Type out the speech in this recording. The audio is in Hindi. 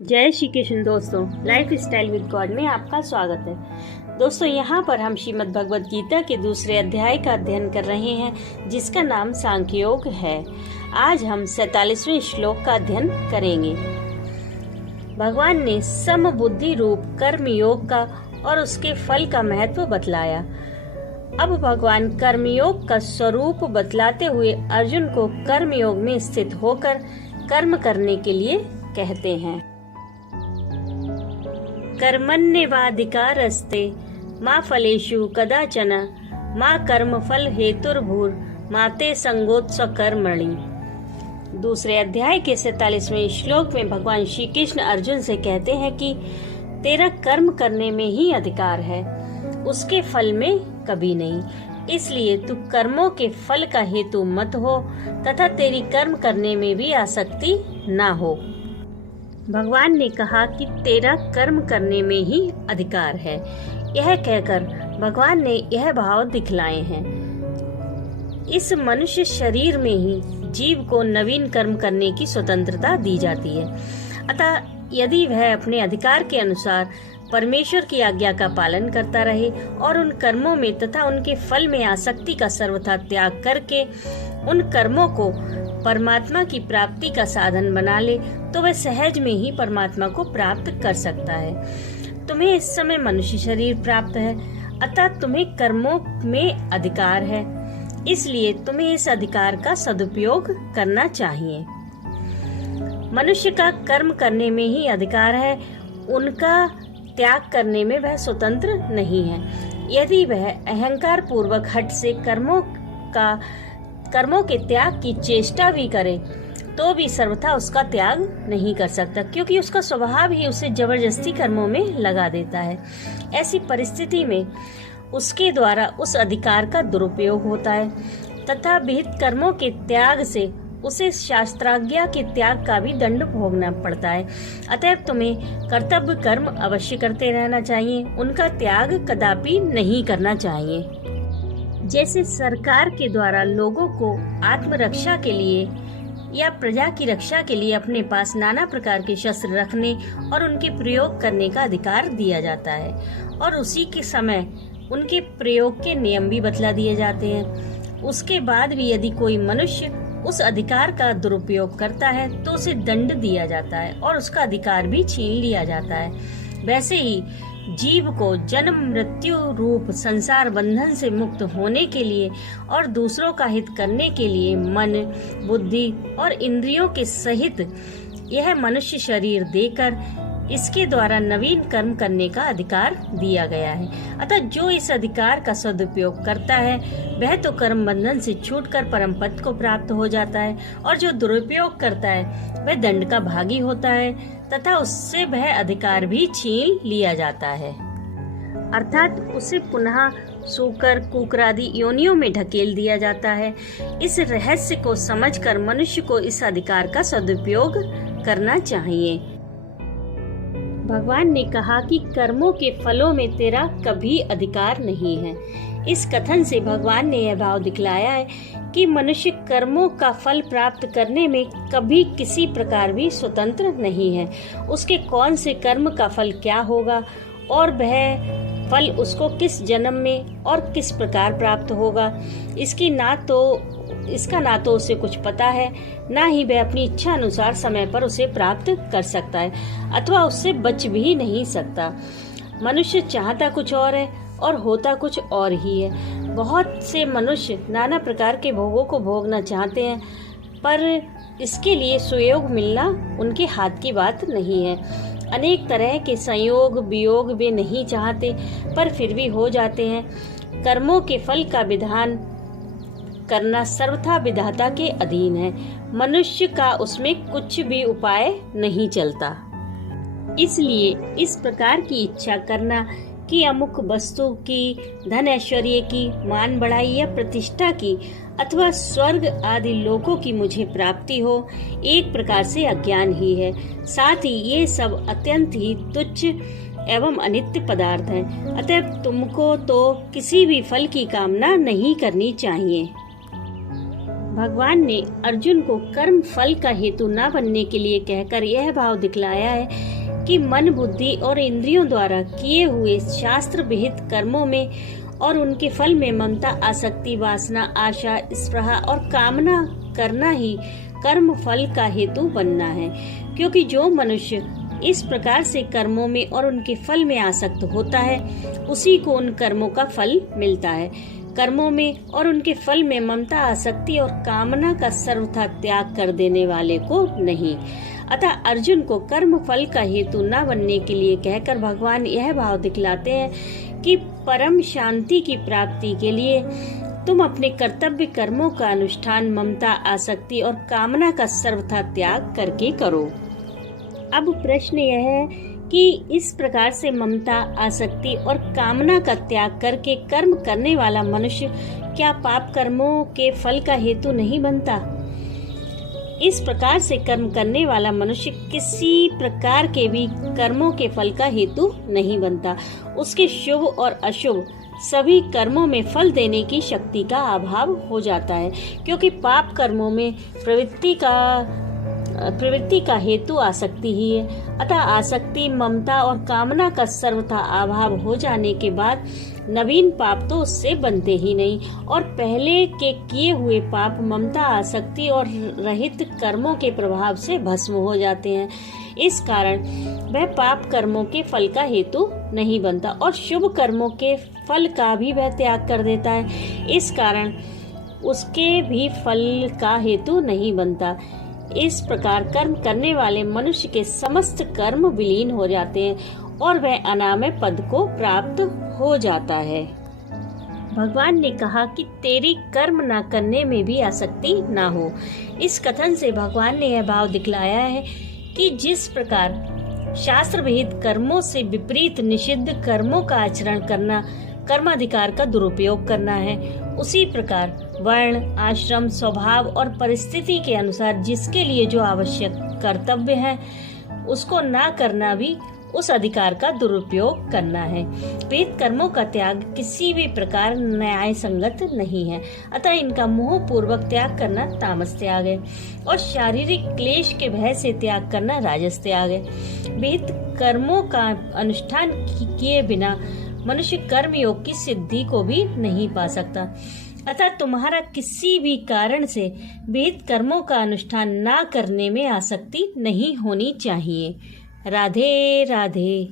जय श्री कृष्ण दोस्तों, लाइफ स्टाइल विद गॉड में आपका स्वागत है। दोस्तों, यहाँ पर हम श्रीमद् भगवद गीता के दूसरे अध्याय का अध्ययन कर रहे हैं, जिसका नाम सांख्य योग है। आज हम 47वें श्लोक का अध्ययन करेंगे। भगवान ने समबुद्धि रूप कर्म योग का और उसके फल का महत्व बतलाया। अब भगवान कर्मयोग का स्वरूप बतलाते हुए अर्जुन को कर्मयोग में स्थित होकर कर्म करने के लिए कहते हैं। कर्मण्येवाधिकारस्ते मा फलेषु कदाचन मा कर्म फल हेतुर्भूर माते संगोत्सव कर्मणि। दूसरे अध्याय के 47वें श्लोक में भगवान श्री कृष्ण अर्जुन से कहते हैं कि तेरा कर्म करने में ही अधिकार है, उसके फल में कभी नहीं। इसलिए तू कर्मों के फल का हेतु मत हो तथा तेरी कर्म करने में भी आसक्ति ना हो। भगवान ने कहा कि तेरा कर्म करने में ही अधिकार है। यह कहकर भगवान ने यह भाव दिखलाए हैं। इस मनुष्य शरीर में ही जीव को नवीन कर्म करने की स्वतंत्रता दी जाती है। अतः यदि वह अपने अधिकार के अनुसार परमेश्वर की आज्ञा का पालन करता रहे और उन कर्मों में तथा उनके फल में आसक्ति का सर्वथा त्याग करके उन कर्मों को परमात्मा की प्राप्ति का साधन बना ले, तो वह सहज में ही परमात्मा को प्राप्त कर सकता है। तुम्हें इस समय मनुष्य शरीर प्राप्त है, अतः तुम्हें कर्मों में अधिकार है। इसलिए तुम्हें इस अधिकार का सदुपयोग करना चाहिए। मनुष्य का कर्म करने में ही अधिकार है, उनका त्याग करने में वह स्वतंत्र नहीं है। यदि वह अहंकार पूर्वक हठ से कर्मों के त्याग की चेष्टा भी करे तो भी सर्वथा उसका त्याग नहीं कर सकता, क्योंकि उसका स्वभाव ही उसे जबरदस्ती कर्मों में लगा देता है। ऐसी परिस्थिति में उसके द्वारा उस अधिकार का दुरुपयोग होता है तथा विहित कर्मों के त्याग से उसे शास्त्राज्ञा के त्याग का भी दंड भोगना पड़ता है। अतएव तुम्हें कर्तव्य कर्म अवश्य करते रहना चाहिए, उनका त्याग कदापि नहीं करना चाहिए। जैसे सरकार के द्वारा लोगों को आत्मरक्षा के लिए या प्रजा की रक्षा के लिए अपने पास नाना प्रकार के शस्त्र रखने और उनके प्रयोग करने का अधिकार दिया जाता है, और उसी के समय उनके प्रयोग के नियम भी बतला दिए जाते हैं। उसके बाद भी यदि कोई मनुष्य उस अधिकार का दुरुपयोग करता है तो उसे दंड दिया जाता है और उसका अधिकार भी छीन लिया जाता है। वैसे ही जीव को जन्म मृत्यु रूप संसार बंधन से मुक्त होने के लिए और दूसरों का हित करने के लिए मन, बुद्धि और इंद्रियों के सहित यह मनुष्य शरीर देकर इसके द्वारा नवीन कर्म करने का अधिकार दिया गया है। अतः जो इस अधिकार का सदुपयोग करता है वह तो कर्म बंधन से छूटकर परम पद को प्राप्त हो जाता है, और जो दुरुपयोग करता है वह दंड का भागी होता है तथा उससे वह अधिकार भी छीन लिया जाता है, अर्थात उसे पुनः सूकर कुकरादि योनियों में ढकेल दिया जाता है। इस रहस्य को समझकर मनुष्य को इस अधिकार का सदुपयोग करना चाहिए। भगवान ने कहा कि कर्मों के फलों में तेरा कभी अधिकार नहीं है। इस कथन से भगवान ने यह भाव दिखलाया है कि मनुष्य कर्मों का फल प्राप्त करने में कभी किसी प्रकार भी स्वतंत्र नहीं है। उसके कौन से कर्म का फल क्या होगा और वह फल उसको किस जन्म में और किस प्रकार प्राप्त होगा, इसका ना तो उसे कुछ पता है, ना ही वह अपनी इच्छा अनुसार समय पर उसे प्राप्त कर सकता है अथवा उससे बच भी नहीं सकता। मनुष्य चाहता कुछ और है और होता कुछ और ही है। बहुत से मनुष्य नाना प्रकार के भोगों को भोगना चाहते हैं, पर इसके लिए सुयोग मिलना उनके हाथ की बात नहीं है। अनेक तरह के संयोग वियोग वे नहीं चाहते, पर फिर भी हो जाते हैं। कर्मों के फल का विधान करना सर्वथा विधाता के अधीन है। मनुष्य का उसमें कुछ भी उपाय नहीं चलता। इसलिए इस प्रकार की इच्छा करना कि अमुक वस्तु की, धन ऐश्वर्य की, मान बढ़ाई या प्रतिष्ठा की अथवा स्वर्ग आदि लोकों की मुझे प्राप्ति हो, एक प्रकार से अज्ञान ही है। साथ ही ये सब अत्यंत ही तुच्छ एवं अनित्य पदार्थ हैं। अतः तुमको तो किसी भी फल की कामना नहीं करनी चाहिए। भगवान ने अर्जुन को कर्म फल का हेतु न बनने के लिए कहकर यह भाव दिखलाया है कि मन, बुद्धि और इंद्रियों द्वारा किए हुए शास्त्र विहित कर्मों में और उनके फल में ममता, आसक्ति, वासना, आशा, स्पृहा और कामना करना ही कर्म फल का हेतु बनना है। क्योंकि जो मनुष्य इस प्रकार से कर्मों में और उनके फल में आसक्त होता है, उसी को उन कर्मों का फल मिलता है। कर्मों में और उनके फल में ममता, आसक्ति और कामना का सर्वथा त्याग कर देने वाले को नहीं। अतः अर्जुन को कर्म फल का हेतु न बनने के लिए कहकर भगवान यह भाव दिखलाते हैं कि परम शांति की प्राप्ति के लिए तुम अपने कर्तव्य कर्मों का अनुष्ठान ममता, आसक्ति और कामना का सर्वथा त्याग करके करो। अब प्रश्न यह है कि इस प्रकार से ममता, आसक्ति और कामना का त्याग करके कर्म करने वाला मनुष्य क्या पाप कर्मों के फल का हेतु नहीं बनता? इस प्रकार से कर्म करने वाला मनुष्य किसी प्रकार के भी कर्मों के फल का हेतु नहीं बनता। उसके शुभ और अशुभ सभी कर्मों में फल देने की शक्ति का अभाव हो जाता है, क्योंकि पाप कर्मों में प्रवृत्ति का हेतु आसक्ति ही है। अतः आसक्ति, ममता और कामना का सर्वथा अभाव हो जाने के बाद नवीन पाप तो उससे बनते ही नहीं और पहले के किए हुए पाप ममता, आसक्ति और रहित कर्मों के प्रभाव से भस्म हो जाते हैं। इस कारण वह पाप कर्मों के फल का हेतु नहीं बनता और शुभ कर्मों के फल का भी वह त्याग कर देता है। इस कारण उसके भी फल का हेतु नहीं बनता। इस प्रकार कर्म करने वाले मनुष्य के समस्त कर्म विलीन हो जाते हैं और वह अनामय पद को प्राप्त हो जाता है। भगवान ने कहा कि तेरी कर्म न करने में भी आसक्ति ना हो। इस कथन से भगवान ने यह भाव दिखलाया है कि जिस प्रकार शास्त्र विहित कर्मों से विपरीत निषिद्ध कर्मों का आचरण करना कर्माधिकार का दुरुपयोग करना है, उसी प्रकार वर्ण, आश्रम, स्वभाव और परिस्थिति के अनुसार जिसके लिए जो आवश्यक कर्तव्य है उसको ना करना भी उस अधिकार का दुरुपयोग करना है। विहित कर्मों का त्याग किसी भी प्रकार न्याय संगत नहीं है। अतः इनका मोह पूर्वक त्याग करना तामस त्याग है और शारीरिक क्लेश के भय से त्याग करना राजस त्याग है। विहित कर्मों का अनुष्ठान किए बिना मनुष्य कर्म योग की सिद्धि को भी नहीं पा सकता। अतः तुम्हारा किसी भी कारण से विहित कर्मों का अनुष्ठान ना करने में आसक्ति नहीं होनी चाहिए। राधे राधे।